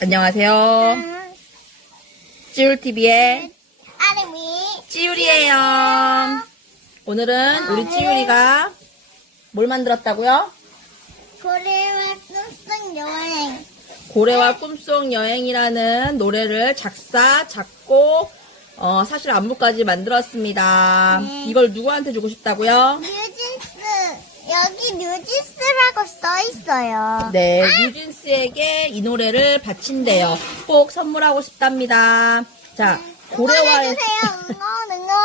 안녕하세요. 찌울TV의 아름이 찌울이에요. 오늘은 우리 찌울이가 뭘 만들었다고요? 고래와 뚱뚱 여행 고래와 꿈속 여행이라는 노래를 작사, 작곡, 어, 사실 안무까지 만들었습니다. 네. 이걸 누구한테 주고 싶다고요? 여기 뉴진스라고 써 있어요. 네, 뉴진스에게 이 노래를 바친대요. 꼭 선물하고 싶답니다. 자, 고래와의, 응원해주세요. 응원 응원.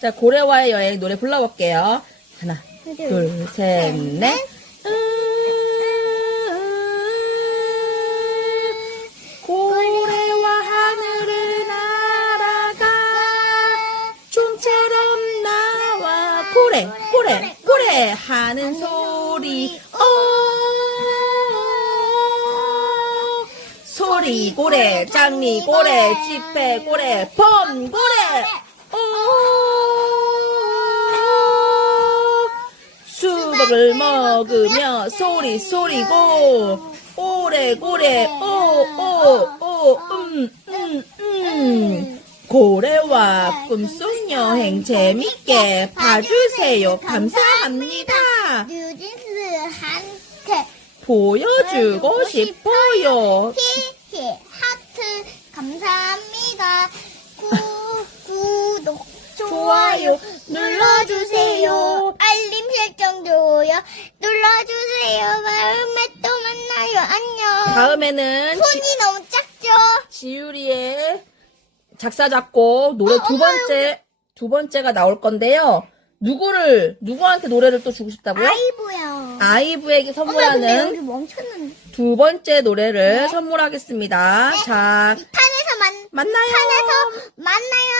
자, 고래와의 여행 노래 불러볼게요. 하나, 둘, 셋, 넷. 고래와 하늘을 날아가 좀처럼 나와 고래 고래 고래 하는 소리. 어 소리 고래 장미 고래 지폐 고래 어 수박을 먹으며 소리 소리고 오래 고래. 오오오 음음 음 고래와 꿈속 여행 재밌게 봐주세요 감사합니다 뉴진스 한테 보여주고 싶어요 히히 하트 감사합니다. 구, 구독 좋아요 눌러주세요. 알림 설정도요 눌러주세요. 다음에 또 만나요. 안녕. 다음에는 지, 손이 너무 작죠? 지유리의 작사 작곡 노래 두 번째 두 번째가 나올 건데요 누구를 누구한테 노래를 또 주고 싶다고요? 아이보요. 아이브에게 엄마 근데 여기 선물하는 멈췄는데. 두 번째 노래를 선물하겠습니다. 자, 이 판에서 만 만나요. 판에서 만나요.